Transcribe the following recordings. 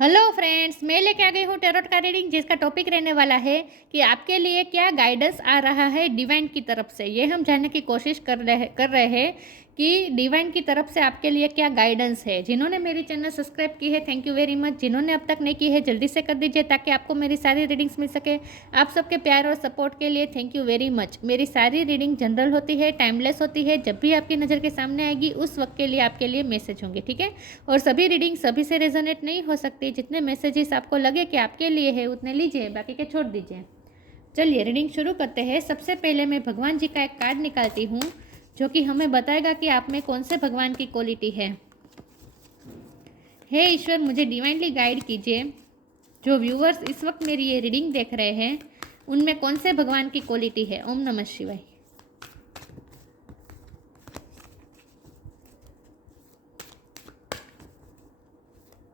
Hello friends, मैं लेके आ गई हूँ टैरोट का रीडिंग, जिसका टॉपिक रहने वाला है कि आपके लिए क्या गाइडेंस आ रहा है डिवाइन की तरफ से। ये हम जानने की कोशिश कर रहे हैं कि डिवाइन की तरफ से आपके लिए क्या गाइडेंस है। जिन्होंने मेरी चैनल सब्सक्राइब की है, थैंक यू वेरी मच। जिन्होंने अब तक नहीं की है, जल्दी से कर दीजिए ताकि आपको मेरी सारी रीडिंग्स मिल सके। आप सबके प्यार और सपोर्ट के लिए थैंक यू वेरी मच। मेरी सारी रीडिंग जनरल होती है, टाइमलेस होती है। जब भी आपकी नज़र के सामने आएगी उस वक्त के लिए आपके लिए मैसेज होंगे, ठीक है। और सभी रीडिंग सभी से रेजोनेट नहीं हो सकती। जितने मैसेजेस आपको लगे कि आपके लिए है उतने लीजिए, बाकी के छोड़ दीजिए। चलिए रीडिंग शुरू करते हैं। सबसे पहले मैं भगवान जी का एक कार्ड निकालती हूँ जो कि हमें बताएगा कि आप में कौन से भगवान की क्वालिटी है। हे ईश्वर, मुझे डिवाइनली गाइड कीजिए। जो व्यूअर्स इस वक्त मेरी ये रीडिंग देख रहे हैं उनमें कौन से भगवान की क्वालिटी है। ओम नमः शिवाय।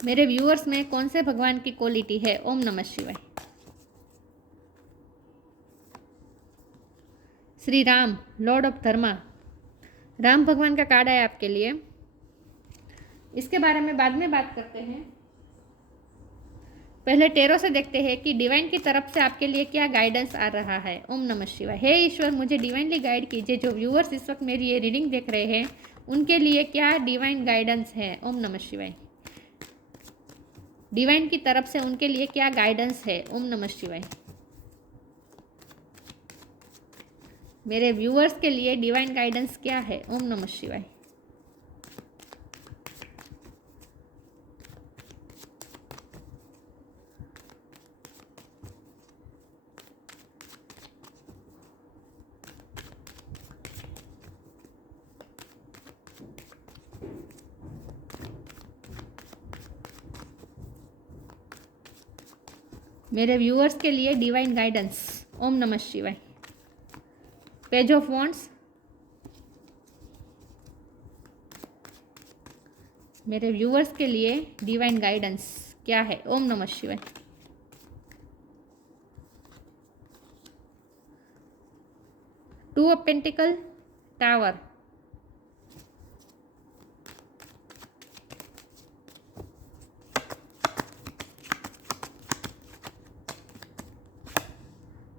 मेरे व्यूअर्स में कौन से भगवान की क्वालिटी है। ओम नमः शिवाय। श्री राम, लॉर्ड ऑफ धर्मा, राम भगवान का कार्ड है आपके लिए। इसके बारे में बाद में बात करते हैं। पहले टेरो से देखते हैं कि डिवाइन की तरफ से आपके लिए क्या गाइडेंस आ रहा है। ओम नमः शिवाय। हे ईश्वर, मुझे डिवाइनली गाइड कीजिए। जो व्यूअर्स इस वक्त मेरी ये रीडिंग देख रहे हैं उनके लिए क्या डिवाइन गाइडेंस है। ओम नमः शिवाय। डिवाइन की तरफ से उनके लिए क्या गाइडेंस है। ओम नमः शिवाय। मेरे व्यूअर्स के लिए डिवाइन गाइडेंस क्या है। ओम नमः शिवाय। मेरे व्यूअर्स के लिए डिवाइन गाइडेंस। ओम नमः शिवाय। पेज ऑफ वॉन्ड्स, मेरे व्यूअर्स के लिए डिवाइन गाइडेंस क्या है। ओम नमः शिवाय। Two of pentacle, tower,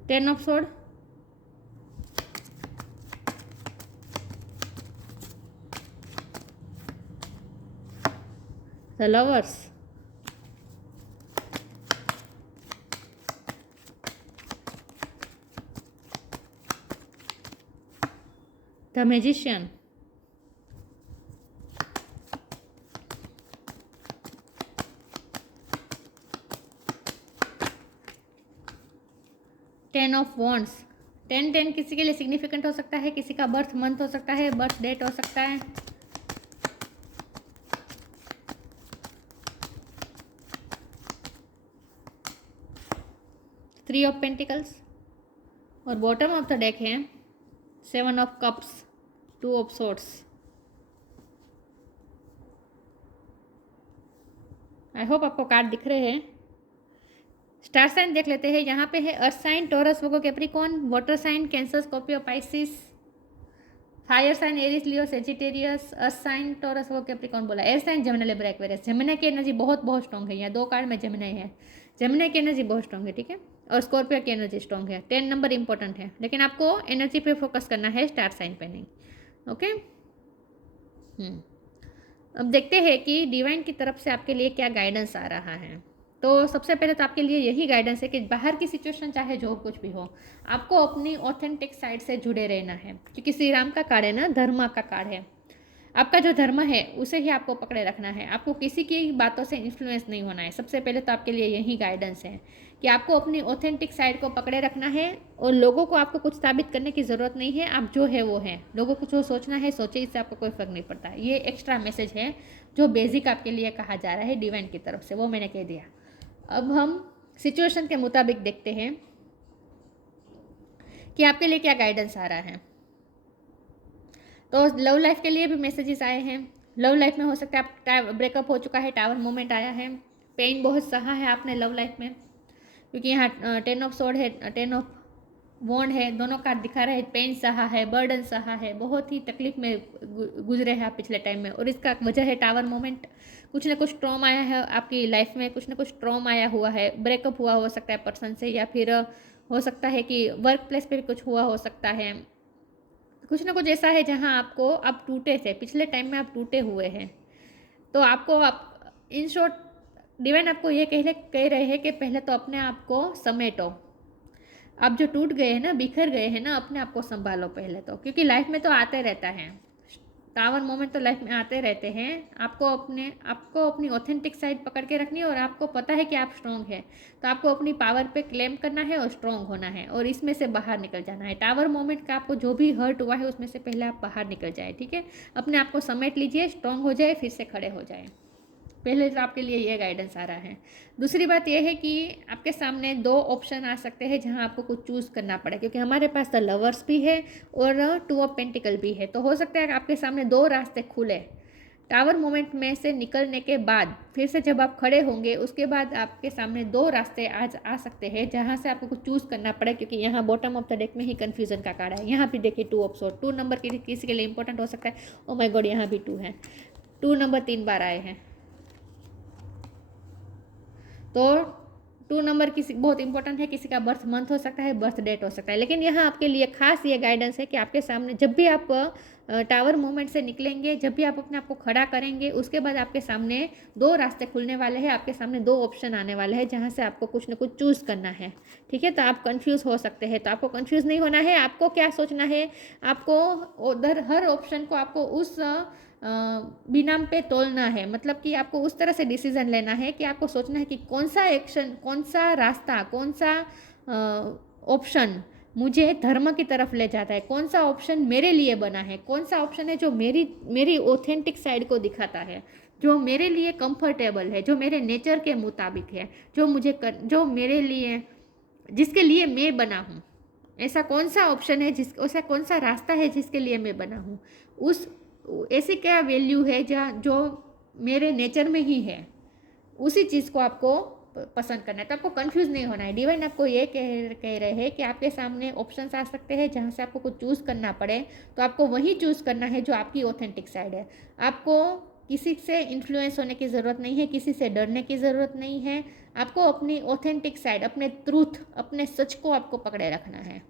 ten of sword, the lovers, the magician, ten of wands. 10 किसी के लिए सिग्निफिकेंट हो सकता है, किसी का बर्थ मंथ हो सकता है, बर्थ डेट हो सकता है। थ्री ऑफ पेंटिकल्स और बॉटम ऑफ द डेक है seven of cups, two of swords. I hope आपको कार्ड दिख रहे हैं। स्टार साइन देख लेते हैं। यहाँ पे है earth sign, Taurus, Virgo, Capricorn, water sign, Cancer, Scorpio, Pisces, fire sign, Aries, Leo, Sagittarius, earth sign, Taurus, Virgo, Capricorn बोला। Air sign Gemini, Libra, Aquarius. Gemini की एनर्जी बहुत बहुत स्ट्रॉन्ग है। यहाँ दो कार्ड में जेमिनी है। जेमिनी की एनर्जी बहुत स्ट्रॉन्ग है, ठीक है। और स्कॉर्पियो की एनर्जी स्ट्रॉन्ग है। 10 नंबर इंपॉर्टेंट है, लेकिन आपको एनर्जी पे फोकस करना है, स्टार साइन पे नहीं। ओके। अब देखते हैं कि डिवाइन की तरफ से आपके लिए क्या गाइडेंस आ रहा है। तो सबसे पहले तो आपके लिए यही गाइडेंस है कि बाहर की सिचुएशन चाहे जो कुछ भी हो, आपको अपनी ऑथेंटिक साइड से जुड़े रहना है। क्योंकि श्री राम का कार्ड है ना, धर्म का कार्ड है। आपका जो धर्म है उसे ही आपको पकड़े रखना है। आपको किसी की बातों से इन्फ्लुएंस नहीं होना है। सबसे पहले तो आपके लिए यही गाइडेंस है कि आपको अपनी ऑथेंटिक साइड को पकड़े रखना है। और लोगों को आपको कुछ साबित करने की ज़रूरत नहीं है। आप जो है वो है। लोगों को जो सोचना है सोचे, इससे आपको कोई फ़र्क नहीं पड़ता। ये एक्स्ट्रा मैसेज है जो बेसिक आपके लिए कहा जा रहा है डिवाइन की तरफ से, वो मैंने कह दिया। अब हम सिचुएशन के मुताबिक देखते हैं कि आपके लिए क्या गाइडेंस आ रहा है। तो लव लाइफ के लिए भी मैसेजेस आए हैं। लव लाइफ में हो सकता है आप ब्रेकअप हो चुका है, टावर मोमेंट आया है, पेन बहुत सहा है आपने लव लाइफ में। क्योंकि यहाँ 10 ऑफ सोर्ड है, 10 ऑफ वॉन्ड है, दोनों कार्ड दिखा रहे हैं पेन सहा है, बर्डन सहा है, बहुत ही तकलीफ में गुजरे हैं आप पिछले टाइम में। और इसका वजह है टावर मोमेंट। कुछ ना कुछ ट्रॉम आया है आपकी लाइफ में, कुछ ना कुछ ट्रॉम आया हुआ है, ब्रेकअप हुआ हो सकता है पर्सन से, या फिर हो सकता है कि वर्क प्लेस पे भी कुछ हुआ हो सकता है। कुछ ना कुछ ऐसा है जहाँ आपको आप टूटे थे, पिछले टाइम में आप टूटे हुए हैं। तो आपको आप इन शॉर्ट डिवाइन आपको ये कह रहे हैं कि पहले तो अपने आप को समेटो। आप जो टूट गए हैं ना, बिखर गए हैं ना, अपने आप को संभालो पहले तो, क्योंकि लाइफ में तो आते रहता है, टावर मोमेंट तो लाइफ में आते रहते हैं। आपको अपनी ऑथेंटिक साइड पकड़ के रखनी है, और आपको पता है कि आप स्ट्रांग है, तो आपको अपनी पावर पे क्लेम करना है और स्ट्रांग होना है, और इसमें से बाहर निकल जाना है। टावर मोमेंट का आपको जो भी हर्ट हुआ है उसमें से पहले आप बाहर निकल जाए, ठीक है। अपने आप को समेट लीजिए, स्ट्रांग हो जाए, फिर से खड़े हो जाए। पहले तो आपके लिए ये गाइडेंस आ रहा है। दूसरी बात यह है कि आपके सामने दो ऑप्शन आ सकते हैं जहां आपको कुछ चूज़ करना पड़े, क्योंकि हमारे पास द लवर्स भी है और टू ऑफ पेंटिकल भी है। तो हो सकता है कि आपके सामने दो रास्ते खुले टावर मोमेंट में से निकलने के बाद। फिर से जब आप खड़े होंगे उसके बाद आपके सामने दो रास्ते आज आ सकते हैं जहाँ से आपको कुछ चूज़ करना पड़े, क्योंकि यहाँ बॉटम ऑफ द डेक में ही कन्फ्यूजन का कार्ड है। यहाँ भी देखिए 2 ऑफ सोर्ड, 2 नंबर किसी के लिए इंपॉर्टेंट हो सकता है। ओ माय गॉड, यहाँ भी 2 है, 2 नंबर 3 बार आए हैं। तो 2 नंबर किसी बहुत इंपॉर्टेंट है, किसी का बर्थ मंथ हो सकता है, बर्थ डेट हो सकता है। लेकिन यहाँ आपके लिए खास ये गाइडेंस है कि आपके सामने जब भी आप टावर मूवमेंट से निकलेंगे, जब भी आप अपने आप को खड़ा करेंगे, उसके बाद आपके सामने दो रास्ते खुलने वाले हैं, आपके सामने दो ऑप्शन आने वाले हैं जहाँ से आपको कुछ ना कुछ चूज़ करना है, ठीक है। तो आप कंफ्यूज हो सकते हैं, तो आपको कंफ्यूज नहीं होना है। आपको क्या सोचना है, आपको उधर हर ऑप्शन को आपको उस बिनाम पे तोलना है। मतलब कि आपको उस तरह से डिसीजन लेना है कि आपको सोचना है कि कौन सा एक्शन, कौन सा रास्ता, कौन सा ऑप्शन मुझे धर्म की तरफ ले जाता है, कौन सा ऑप्शन मेरे लिए बना है, कौन सा ऑप्शन है जो मेरी ऑथेंटिक साइड को दिखाता है, जो मेरे लिए कंफर्टेबल है, जो मेरे नेचर के मुताबिक है, जो मेरे लिए, जिसके लिए मैं बना हूँ। ऐसा कौन सा ऑप्शन है, ऐसा कौन सा रास्ता है जिसके लिए मैं बना हूँ। उस ऐसी क्या वैल्यू है जो मेरे नेचर में ही है, उसी चीज़ को आपको पसंद करना है। तो आपको कंफ्यूज नहीं होना है। डिवाइन आपको ये कह रहे हैं कि आपके सामने ऑप्शंस आ सकते हैं जहाँ से आपको कुछ चूज़ करना पड़े, तो आपको वही चूज़ करना है जो आपकी ऑथेंटिक साइड है। आपको किसी से इन्फ्लुएंस होने की ज़रूरत नहीं है, किसी से डरने की ज़रूरत नहीं है। आपको अपनी ऑथेंटिक साइड, अपने ट्रूथ, अपने सच को आपको पकड़े रखना है।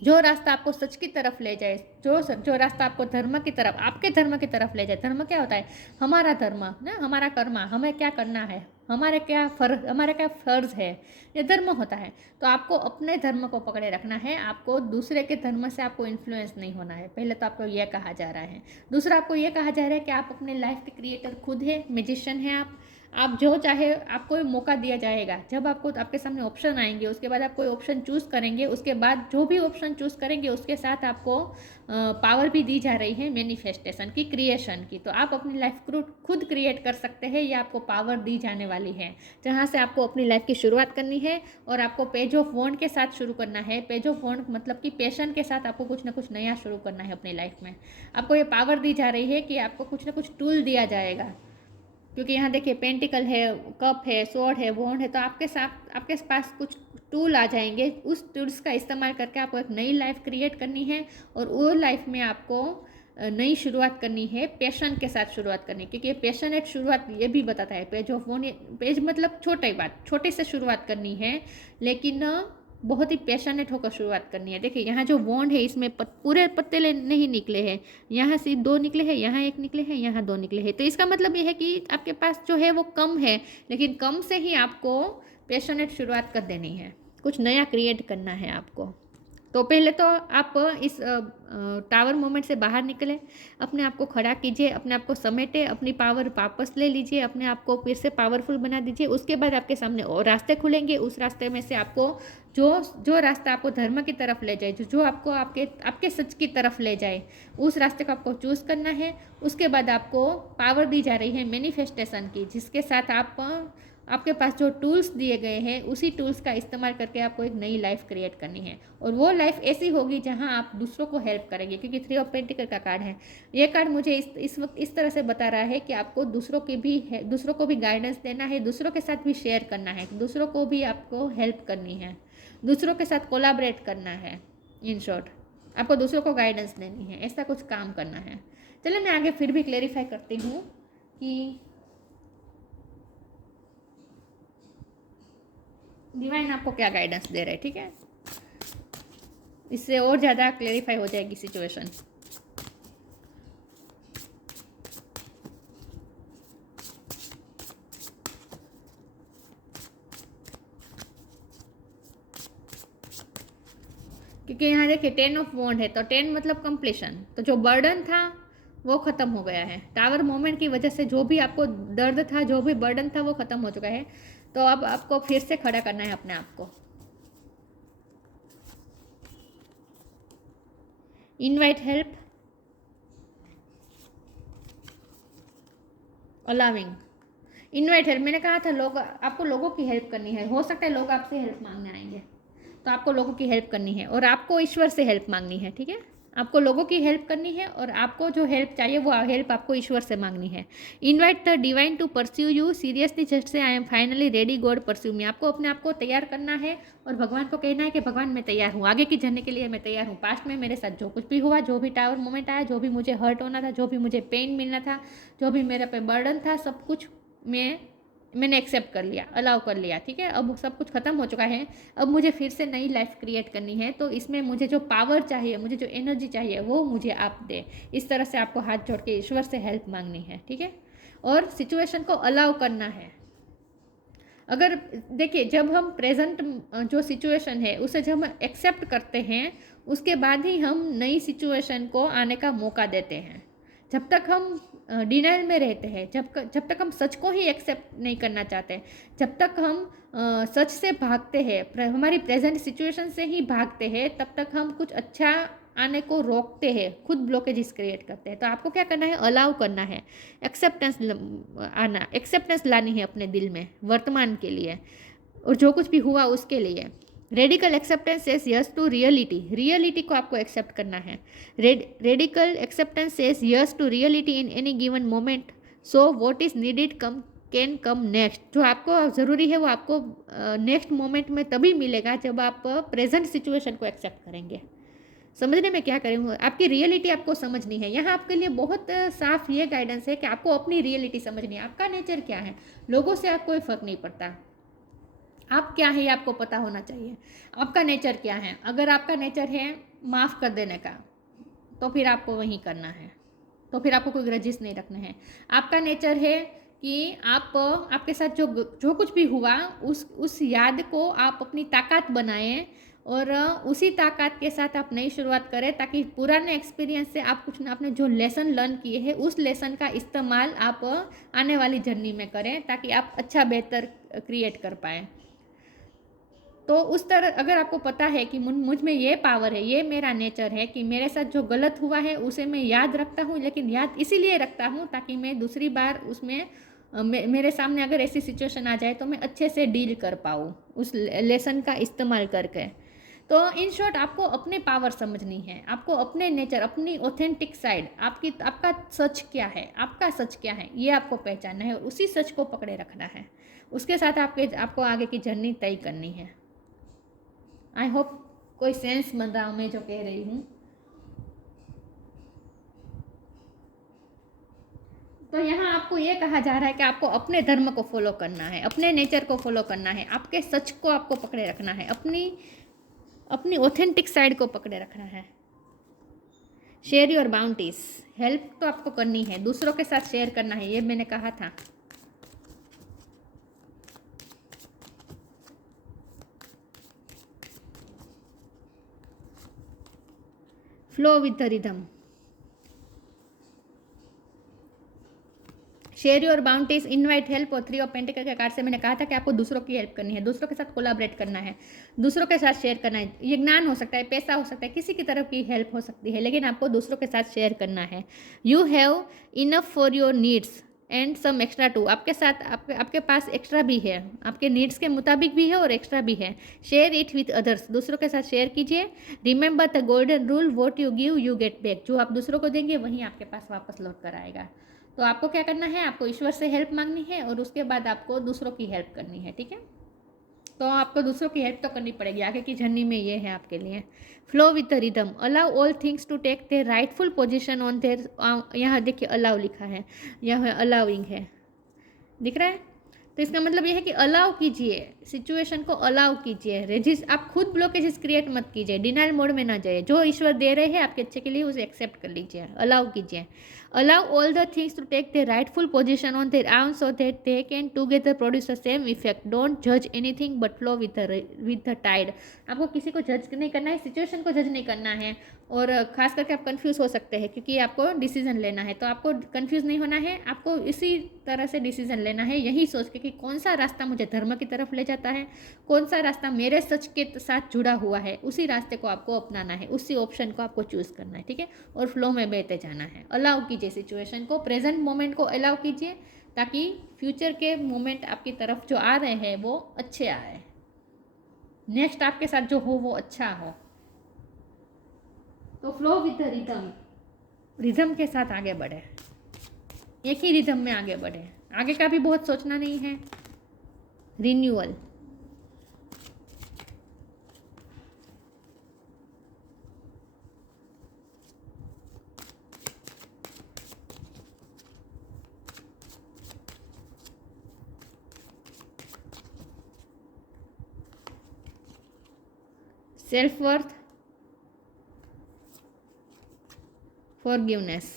जो रास्ता आपको सच की तरफ ले जाए, जो रास्ता आपको धर्म की तरफ, आपके धर्म की तरफ ले जाए। धर्म क्या होता है? हमारा धर्म ना, हमारा कर्मा, हमें क्या करना है, हमारा क्या फर्ज है, ये धर्म होता है। तो आपको अपने धर्म को पकड़े रखना है। आपको दूसरे के धर्म से आपको इन्फ्लुएंस नहीं होना है। पहले तो आपको यह कहा जा रहा है। दूसरा, आपको यह कहा जा रहा है कि आप अपने लाइफ के क्रिएटर खुद है, मैजिशियन है आप जो चाहे आपको मौका दिया जाएगा। जब आपके सामने ऑप्शन आएंगे, उसके बाद आप कोई ऑप्शन चूज़ करेंगे, उसके बाद जो भी ऑप्शन चूज़ करेंगे उसके साथ आपको पावर भी दी जा रही है मैनिफेस्टेशन की, क्रिएशन की। तो आप अपनी लाइफ खुद क्रिएट कर सकते हैं, ये आपको पावर दी जाने वाली है, जहाँ से आपको अपनी लाइफ की शुरुआत करनी है। और आपको पेज ऑफ वॉन्ड के साथ शुरू करना है। पेज ऑफ वॉन्ड मतलब कि पैशन के साथ आपको कुछ ना कुछ नया शुरू करना है अपनी लाइफ में। आपको ये पावर दी जा रही है कि आपको कुछ ना कुछ टूल दिया जाएगा, क्योंकि यहाँ देखिए पेंटिकल है, कप है, स्वॉर्ड है, वॉन्ड है। तो आपके पास कुछ टूल आ जाएंगे। उस टूल्स का इस्तेमाल करके आपको एक नई लाइफ क्रिएट करनी है, और वो लाइफ में आपको नई शुरुआत करनी है, पैशन के साथ शुरुआत करनी है। क्योंकि ये पैशनेट शुरुआत ये भी बताता है पेज ऑफ वॉन्ड। पेज मतलब छोटे से शुरुआत करनी है, लेकिन बहुत ही पैशनेट होकर शुरुआत करनी है। देखिए यहाँ जो वॉन्ड है इसमें पूरे पत्ते नहीं निकले हैं, यहाँ से 2 निकले हैं, यहाँ 1 निकले हैं, यहाँ 2 निकले हैं। तो इसका मतलब ये है कि आपके पास जो है वो कम है, लेकिन कम से ही आपको पैशनेट शुरुआत कर देनी है, कुछ नया क्रिएट करना है आपको। तो पहले तो आप इस टावर मोमेंट से बाहर निकले, अपने आप को खड़ा कीजिए, अपने आप को समेटे, अपनी पावर वापस ले लीजिए, अपने आप को फिर से पावरफुल बना दीजिए। उसके बाद आपके सामने और रास्ते खुलेंगे। उस रास्ते में से आपको जो रास्ता आपको धर्म की तरफ ले जाए, जो आपको आपके सच की तरफ ले जाए, उस रास्ते को आपको चूज़ करना है। उसके बाद आपको पावर दी जा रही है मैनिफेस्टेशन की, जिसके साथ आप आपके पास जो टूल्स दिए गए हैं उसी टूल्स का इस्तेमाल करके आपको एक नई लाइफ क्रिएट करनी है, और वो लाइफ ऐसी होगी जहां आप दूसरों को हेल्प करेंगे, क्योंकि 3 ऑफ पेंटिकल का कार्ड है। ये कार्ड मुझे इस वक्त इस तरह से बता रहा है कि आपको दूसरों को भी गाइडेंस देना है, दूसरों के साथ भी शेयर करना है, दूसरों को भी आपको हेल्प करनी है, दूसरों के साथ कोलाबरेट करना है। इन शॉर्ट आपको दूसरों को गाइडेंस देनी है, ऐसा कुछ काम करना है। चलिए मैं आगे फिर भी क्लेरिफाई करती हूँ कि डिवाइन आपको क्या गाइडेंस दे रहे हैं, ठीक है। इससे और ज़्यादा क्लेरिफाई हो जाएगी सिचुएशन। क्योंकि यहाँ देखिए 10 ऑफ वॉन्ड है, तो 10 मतलब कंप्लीशन, तो जो बर्डन था वो ख़त्म हो गया है। टावर मोमेंट की वजह से जो भी आपको दर्द था, जो भी बर्डन था, वो ख़त्म हो चुका है। तो अब आपको फिर से खड़ा करना है अपने आप को। Invite help, allowing. Invite help, मैंने कहा था लोग आपको लोगों की हेल्प करनी है। हो सकता है लोग आपसे हेल्प मांगने आएंगे, तो आपको लोगों की हेल्प करनी है, और आपको ईश्वर से हेल्प मांगनी है, ठीक है। आपको लोगों की हेल्प करनी है, और आपको जो हेल्प चाहिए वो हेल्प आपको ईश्वर से मांगनी है। Invite the divine to pursue you seriously, just say I am finally ready, God pursue me. आपको अपने आप को तैयार करना है, और भगवान को कहना है कि भगवान मैं तैयार हूँ, आगे की जर्नी के लिए मैं तैयार हूँ। पास्ट में मेरे साथ जो कुछ भी हुआ, जो भी टावर मोमेंट आया, जो भी मुझे हर्ट होना था, जो भी मुझे पेन मिलना था, जो भी मेरे पे बर्डन था, सब कुछ मैंने एक्सेप्ट कर लिया, अलाउ कर लिया, ठीक है। अब सब कुछ ख़त्म हो चुका है, अब मुझे फिर से नई लाइफ क्रिएट करनी है। तो इसमें मुझे जो पावर चाहिए, मुझे जो एनर्जी चाहिए, वो मुझे आप दे। इस तरह से आपको हाथ जोड़ के ईश्वर से हेल्प मांगनी है, ठीक है, और सिचुएशन को अलाउ करना है। अगर देखिए, जब हम प्रेजेंट जो सिचुएशन है उसे जब हम एक्सेप्ट करते हैं, उसके बाद ही हम नई सिचुएशन को आने का मौका देते हैं। जब तक हम डिनाइल में रहते हैं, जब तक हम सच को ही एक्सेप्ट नहीं करना चाहते, जब तक हम सच से भागते हैं, हमारी प्रेजेंट सिचुएशन से ही भागते हैं, तब तक हम कुछ अच्छा आने को रोकते हैं, खुद ब्लॉकेजेस क्रिएट करते हैं। तो आपको क्या करना है, अलाउ करना है, एक्सेप्टेंस लानी है अपने दिल में वर्तमान के लिए, और जो कुछ भी हुआ उसके लिए। Radical acceptance says yes to reality को आपको एक्सेप्ट करना है। Radical acceptance says yes to reality in any given moment, so what is needed can come next. जो आपको ज़रूरी है वो आपको नेक्स्ट मोमेंट में तभी मिलेगा जब आप प्रेजेंट सिचुएशन को एक्सेप्ट करेंगे। समझने में क्या करेंगे, आपकी रियलिटी आपको समझनी है। यहाँ आपके लिए बहुत साफ ये गाइडेंस है कि आपको अपनी रियलिटी समझनी है। आपका नेचर क्या है, लोगों से आप कोई फ़र्क नहीं पड़ता। आप क्या है ये आपको पता होना चाहिए। आपका नेचर क्या है, अगर आपका नेचर है माफ़ कर देने का, तो फिर आपको वही करना है, तो फिर आपको कोई ग्रजेस नहीं रखने हैं। आपका नेचर है कि आपके साथ जो कुछ भी हुआ उस याद को आप अपनी ताकत बनाएं, और उसी ताकत के साथ आप नई शुरुआत करें, ताकि पुराने एक्सपीरियंस से आप कुछ आपने जो लेसन लर्न किए हैं उस लेसन का इस्तेमाल आप आने वाली जर्नी में करें, ताकि आप अच्छा बेहतर क्रिएट कर पाएँ। तो उस तरह अगर आपको पता है कि मुझ में ये पावर है, ये मेरा नेचर है कि मेरे साथ जो गलत हुआ है उसे मैं याद रखता हूँ, लेकिन याद इसीलिए रखता हूँ ताकि मैं दूसरी बार उसमें मेरे सामने अगर ऐसी सिचुएशन आ जाए तो मैं अच्छे से डील कर पाऊँ उस लेसन का इस्तेमाल करके। तो इन शॉर्ट आपको अपने पावर समझनी है, आपको अपने नेचर, अपनी ऑथेंटिक साइड, आपका सच क्या है, आपका सच क्या है, ये आपको पहचानना है, और उसी सच को पकड़े रखना है। उसके साथ आपको आगे की जर्नी तय करनी है। आई होप कोई सेंस बन रहा हूँ मैं जो कह रही हूँ। तो यहाँ आपको ये कहा जा रहा है कि आपको अपने धर्म को फॉलो करना है, अपने नेचर को फॉलो करना है, आपके सच को आपको पकड़े रखना है, अपनी ऑथेंटिक साइड को पकड़े रखना है। शेयर योर बाउंटीज, हेल्प तो आपको करनी है, दूसरों के साथ शेयर करना है, ये मैंने कहा था। Flow with the rhythm, share your bounties, invite help, और 3 ऑफ पेंटिकल के कार्ड से मैंने कहा था कि आपको दूसरों की हेल्प करनी है, दूसरों के साथ कोलैबोरेट करना है, दूसरों के साथ शेयर करना है। ये ज्ञान हो सकता है, पैसा हो सकता है, किसी की तरफ की हेल्प हो सकती है, लेकिन आपको दूसरों के साथ शेयर करना है। You have enough for your needs and some extra too. आपके साथ आपके पास एक्स्ट्रा भी है, आपके नीड्स के मुताबिक भी है और एक्स्ट्रा भी है। शेयर इट विथ अदर्स, दूसरों के साथ शेयर कीजिए। Remember the golden rule, what you give you get back, जो आप दूसरों को देंगे वहीं आपके पास वापस लौट कर आएगा। तो आपको क्या करना है, आपको ईश्वर से हेल्प मांगनी है और उसके बाद आपको दूसरों की हेल्प करनी है, ठीक है। तो आपको दूसरों की हेल्प तो करनी पड़ेगी, आगे की जर्नी में ये है आपके लिए। Flow with the rhythm, allow all things to take their rightful position on their, यहाँ देखिए अलाउ लिखा है, यहाँ अलाउइंग है, दिख रहा है। तो इसका मतलब ये है कि अलाउ कीजिए, सिचुएशन को अलाउ कीजिए। रेजिस्ट, आप खुद ब्लॉकेजेस क्रिएट मत कीजिए, डिनाइल मोड में ना जाइए। जो ईश्वर दे रहे हैं आपके अच्छे के लिए उसे एक्सेप्ट कर लीजिए, अलाउ कीजिए। Allow all the things to take the rightful position on their own so that they can together produce the same effect. Don't judge anything but flow with the tide. आपको किसी को जज नहीं करना है, सिचुएशन को जज नहीं करना है। और खास करके आप कंफ्यूज हो सकते हैं क्योंकि आपको डिसीजन लेना है, तो आपको कंफ्यूज नहीं होना है, आपको इसी तरह से डिसीजन लेना है, यही सोच के कि कौन सा रास्ता मुझे धर्म की तरफ ले जाता है, कौन सा रास्ता मेरे सच के साथ जुड़ा हुआ है, उसी रास्ते को आपको अपनाना है, उसी ऑप्शन को आपको चूज़ करना है, ठीक है। और फ्लो में बहते जाना है। अलाउ कीजिए सिचुएशन को, प्रेजेंट मोमेंट को अलाउ कीजिए, ताकि फ्यूचर के मोमेंट आपकी तरफ जो आ रहे हैं वो अच्छे आए, नेक्स्ट आपके साथ जो हो वो अच्छा हो। तो flow with the rhythm, rhythm के साथ आगे बढ़े, एक ही रिदम में आगे बढ़े, आगे का भी बहुत सोचना नहीं है। Renewal, self worth, forgiveness.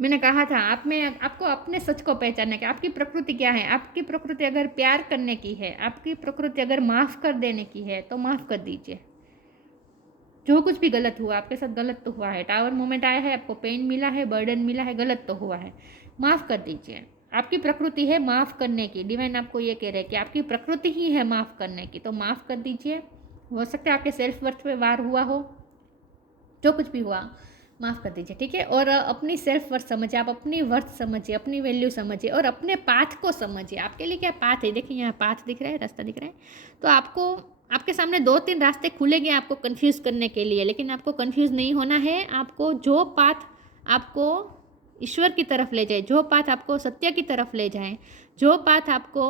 मैंने कहा था आप में आपको अपने सच को पहचानने की, आपकी प्रकृति क्या है। आपकी प्रकृति अगर प्यार करने की है, आपकी प्रकृति अगर माफ़ कर देने की है तो माफ़ कर दीजिए। जो कुछ भी गलत हुआ आपके साथ, गलत तो हुआ है, टावर मोमेंट आया है, आपको पेन मिला है, बर्डन मिला है, गलत तो हुआ है, माफ़ कर दीजिए। आपकी प्रकृति है माफ़ करने की, डिवाइन आपको ये कह रहे हैं कि आपकी प्रकृति ही है माफ़ करने की, तो माफ़ कर दीजिए। हो सकता है आपके सेल्फ वर्थ पे वार हुआ हो, जो कुछ भी हुआ माफ़ कर दीजिए, ठीक है। और अपनी सेल्फ वर्थ समझिए, आप अपनी वर्थ समझिए, अपनी वैल्यू समझिए और अपने पाथ को समझिए। आपके लिए क्या पाथ है, देखिए यहाँ पाथ दिख रहा है, रास्ता दिख रहा है। तो आपको आपके सामने 2-3 रास्ते खुलेंगे आपको कंफ्यूज करने के लिए, लेकिन आपको कंफ्यूज नहीं होना है। आपको जो पाथ आपको ईश्वर की तरफ ले जाए, जो पाथ आपको सत्य की तरफ ले जाए, जो पाथ आपको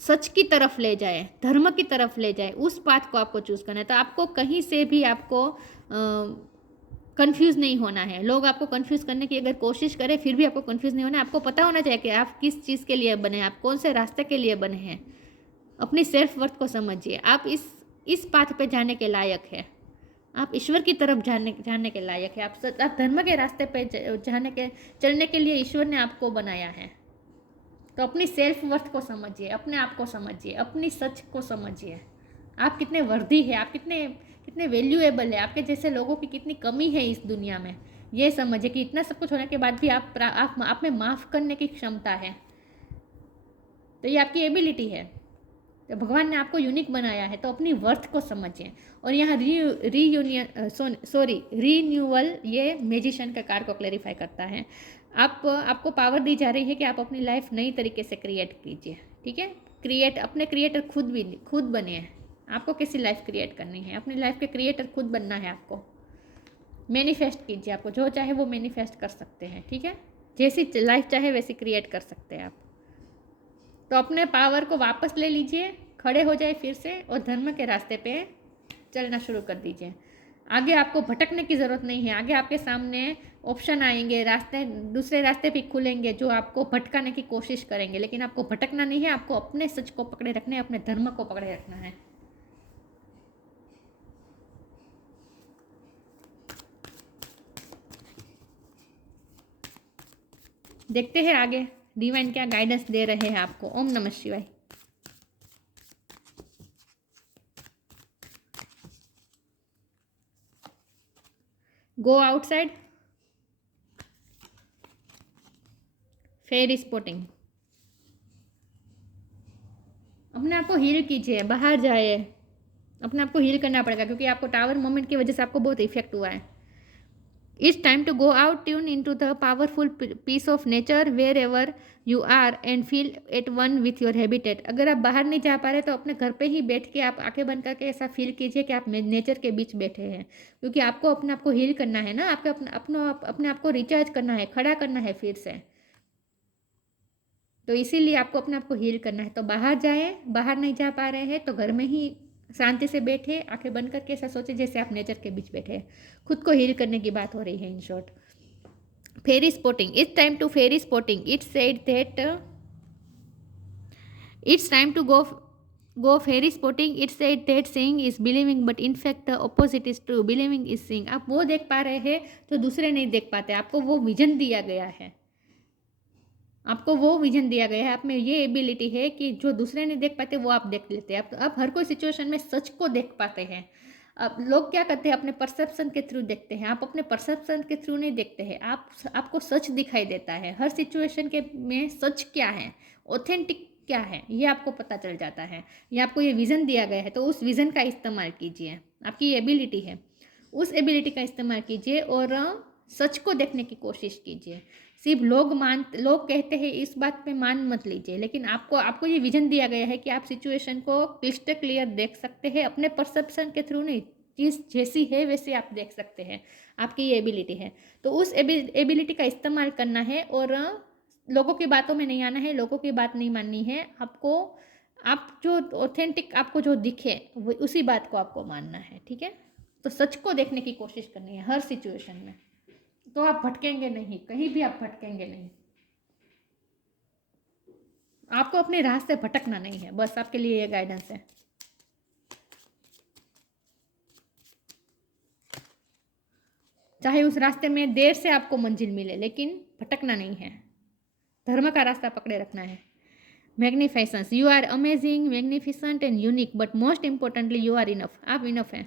सच की तरफ ले जाए, धर्म की तरफ ले जाए, उस पाथ को आपको चूज़ करना है। तो आपको कहीं से भी आपको कंफ्यूज नहीं होना है। लोग आपको कंफ्यूज करने की अगर कोशिश करें फिर भी आपको कंफ्यूज नहीं होना है। आपको पता होना चाहिए कि आप किस चीज़ के लिए बने हैं, आप कौन से रास्ते के लिए बने हैं। अपनी सेल्फ वर्थ को समझिए, आप इस पाथ पे जाने के लायक है, आप ईश्वर की तरफ जाने के लायक है, आप धर्म के रास्ते पे चलने के लिए ईश्वर ने आपको बनाया है। तो अपनी सेल्फ वर्थ को समझिए, अपने आप को समझिए, अपनी सच को समझिए। आप कितने वर्दी है, आप कितने कितने वैल्यूएबल है, आपके जैसे लोगों की कितनी कमी है इस दुनिया में। ये समझिए कि इतना सब कुछ होने के बाद भी आप में माफ़ करने की क्षमता है। तो ये आपकी एबिलिटी है, तो भगवान ने आपको यूनिक बनाया है। तो अपनी वर्थ को समझिए। और यहाँ रीन्यूअल ये मैजिशियन के कार्ड को क्लैरिफाई करता है। आपको पावर दी जा रही है कि आप अपनी लाइफ नई तरीके से क्रिएट कीजिए, ठीक है। अपने क्रिएटर खुद बने। आपको कैसी लाइफ क्रिएट करनी है, अपनी लाइफ के क्रिएटर खुद बनना है। आपको मैनिफेस्ट कीजिए, आपको जो चाहे वो मैनिफेस्ट कर सकते हैं, ठीक है। जैसी लाइफ चाहे वैसी क्रिएट कर सकते हैं आप। तो अपने पावर को वापस ले लीजिए, खड़े हो जाए फिर से और धर्म के रास्ते पे चलना शुरू कर दीजिए। आगे आपको भटकने की ज़रूरत नहीं है। आगे आपके सामने ऑप्शन आएंगे, दूसरे रास्ते भी खुलेंगे जो आपको भटकाने की कोशिश करेंगे, लेकिन आपको भटकना नहीं है। आपको अपने सच को पकड़े रखना है, अपने धर्म को पकड़े रखना है। देखते हैं आगे डिवाइन क्या गाइडेंस दे रहे हैं आपको। ओम नमः शिवाय। Go outside, fair spotting. अपने आप को हील कीजिए, बाहर जाए, अपने आप को हील करना पड़ेगा, क्योंकि आपको टावर मोमेंट की वजह से आपको बहुत इफेक्ट हुआ है। It's time to go out, tune in to the powerful peace of nature wherever you are and feel at one with your habitat. अगर आप बाहर नहीं जा पा रहे तो अपने घर पे ही बैठ के आप आंखें बंद करके ऐसा फील कीजिए कि आप नेचर के बीच बैठे हैं, क्योंकि आपको अपने आप को हील करना है ना, आपको अपने आप को रिचार्ज करना है, खड़ा करना है फिर से। तो इसीलिए आपको अपने आप को हील करना है। तो बाहर जाए, बाहर नहीं जा पा रहे हैं तो घर में ही शांति से बैठे, आंखें बंद करके ऐसा सोचे जैसे आप नेचर के बीच बैठे हैं। खुद को हील करने की बात हो रही है in short. Fairy spotting, it's time to fairy spotting, it's said that it's time to go fairy spotting, it's said that seeing is believing but in fact the opposite is true, believing is seeing. आप वो देख पा रहे हैं तो दूसरे नहीं देख पाते, आपको वो विजन दिया गया है, आपको वो विजन दिया गया है, आप में ये एबिलिटी है कि जो दूसरे नहीं देख पाते वो आप देख लेते हैं। आप हर कोई सिचुएशन में सच को देख पाते हैं। अब लोग क्या करते हैं, अपने परसेप्शन के थ्रू देखते हैं, आप अपने परसेप्शन के थ्रू नहीं देखते हैं। आपको सच दिखाई देता है, हर सिचुएशन के में सच क्या है, ऑथेंटिक क्या है, ये आपको पता चल जाता है। ये आपको ये विज़न दिया गया है, तो उस विज़न का इस्तेमाल कीजिए। आपकी ये एबिलिटी है, उस एबिलिटी का इस्तेमाल कीजिए और सच को देखने की कोशिश कीजिए। सिर्फ लोग कहते हैं इस बात पे मान मत लीजिए, लेकिन आपको ये विजन दिया गया है कि आप सिचुएशन को क्लिस्टर क्लियर देख सकते हैं, अपने परसेप्शन के थ्रू नहीं, चीज़ जैसी है वैसे आप देख सकते हैं। आपकी ये एबिलिटी है, तो उस एबिलिटी का इस्तेमाल करना है और लोगों की बातों में नहीं आना है, लोगों की बात नहीं माननी है आपको। आप जो ऑथेंटिक आपको जो दिखे वो उसी बात को आपको मानना है, ठीक है। तो सच को देखने की कोशिश करनी है हर सिचुएशन में, तो आप भटकेंगे नहीं, कहीं भी आप भटकेंगे नहीं। आपको अपने रास्ते भटकना नहीं है, बस आपके लिए ये गाइडेंस है। चाहे उस रास्ते में देर से आपको मंजिल मिले, लेकिन भटकना नहीं है, धर्म का रास्ता पकड़े रखना है। Magnificence, you are amazing, magnificent and unique, but most importantly you are enough. आप इनफ हैं,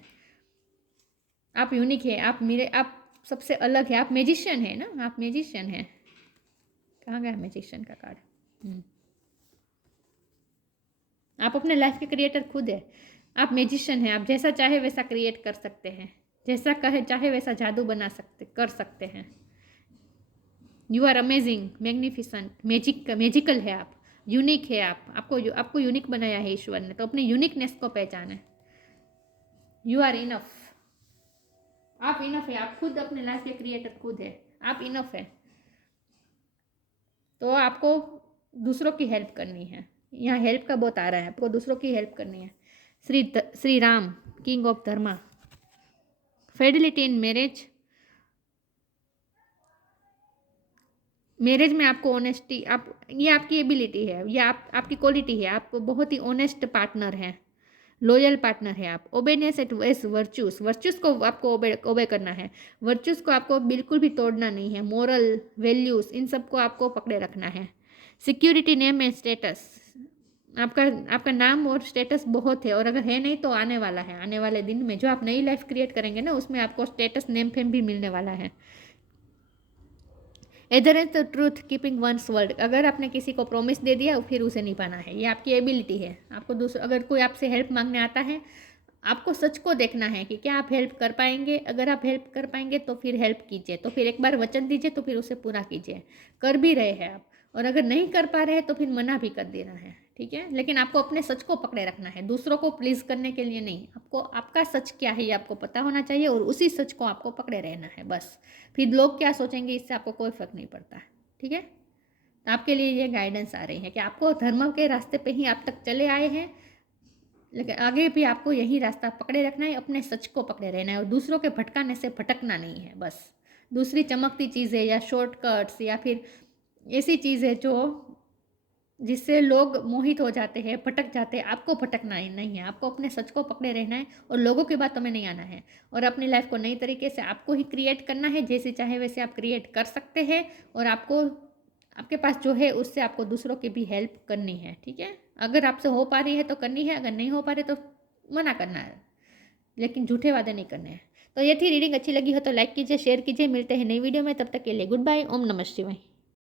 आप यूनिक है, आप सबसे अलग है, आप मैजिशियन है ना, आप मैजिशियन है। कहाँ गया मैजिशियन का कार्ड? आप अपने लाइफ के क्रिएटर खुद है, आप मैजिशियन हैं, आप जैसा चाहे वैसा क्रिएट कर सकते हैं, जैसा कहे चाहे वैसा जादू कर सकते हैं। You are amazing, magnificent, magical है आप, यूनिक है आप, आपको यूनिक बनाया है ईश्वर ने, तो अपनी यूनिकनेस को पहचाने। यू आर इनफ, आप इनफ है, आप खुद अपने लाइफ के क्रिएटर खुद है, आप इनफ है। तो आपको दूसरों की हेल्प करनी है, यहाँ हेल्प का बहुत आ रहा है, आपको दूसरों की हेल्प करनी है। Shri Ram, king of Dharma, Fidelity in marriage, marriage में आपको ऑनेस्टी, ये आपकी एबिलिटी है, ये आपकी क्वालिटी है, आप बहुत ही ऑनेस्ट पार्टनर हैं, लॉयल पार्टनर है आप। ओबेडियंस एट वेस वर्चूस को आपको ओबे करना है, वर्चूस को आपको बिल्कुल भी तोड़ना नहीं है, मोरल वैल्यूज़ इन सब को आपको पकड़े रखना है। सिक्योरिटी, नेम एंड स्टेटस, आपका नाम और स्टेटस बहुत है, और अगर है नहीं तो आने वाला है, आने वाले दिन में जो आप नई लाइफ क्रिएट करेंगे ना, उसमें आपको स्टेटस, नेम, फेम भी मिलने वाला है। Adherence the truth, keeping one's word, अगर आपने किसी को प्रॉमिस दे दिया फिर उसे निभाना है, ये आपकी एबिलिटी है। आपको अगर कोई आपसे हेल्प मांगने आता है, आपको सच को देखना है कि क्या आप हेल्प कर पाएंगे। अगर आप हेल्प कर पाएंगे तो फिर हेल्प कीजिए, तो फिर एक बार वचन दीजिए तो फिर उसे पूरा कीजिए। कर भी रहे हैं आप, और अगर नहीं कर पा रहे हैं तो फिर मना भी कर देना है, ठीक है। लेकिन आपको अपने सच को पकड़े रखना है, दूसरों को प्लीज़ करने के लिए नहीं। आपको आपका सच क्या है ये आपको पता होना चाहिए, और उसी सच को आपको पकड़े रहना है बस। फिर लोग क्या सोचेंगे इससे आपको कोई फर्क नहीं पड़ता, ठीक है। तो आपके लिए ये गाइडेंस आ रही है कि आपको धर्म के रास्ते पे ही आप तक चले आए हैं, लेकिन आगे भी आपको यही रास्ता पकड़े रखना है, अपने सच को पकड़े रहना है, और दूसरों के भटकाने से भटकना नहीं है बस। दूसरी चमकती चीज़ें या शॉर्टकट्स या फिर ऐसी चीज़ें जो जिससे लोग मोहित हो जाते हैं, भटक जाते हैं, आपको भटकना ही नहीं है। आपको अपने सच को पकड़े रहना है और लोगों की बातों में नहीं आना है, और अपनी लाइफ को नई तरीके से आपको ही क्रिएट करना है। जैसे चाहे वैसे आप क्रिएट कर सकते हैं, और आपके पास जो है उससे आपको दूसरों की भी हेल्प करनी है, ठीक है। अगर आपसे हो पा रही है तो करनी है, अगर नहीं हो पा रही तो मना करना है, लेकिन झूठे वादे नहीं करने हैं। तो ये थी रीडिंग, अच्छी लगी हो तो लाइक कीजिए, शेयर कीजिए। मिलते हैं नई वीडियो में, तब तक के लिए गुड बाय। ओम नमः शिवाय।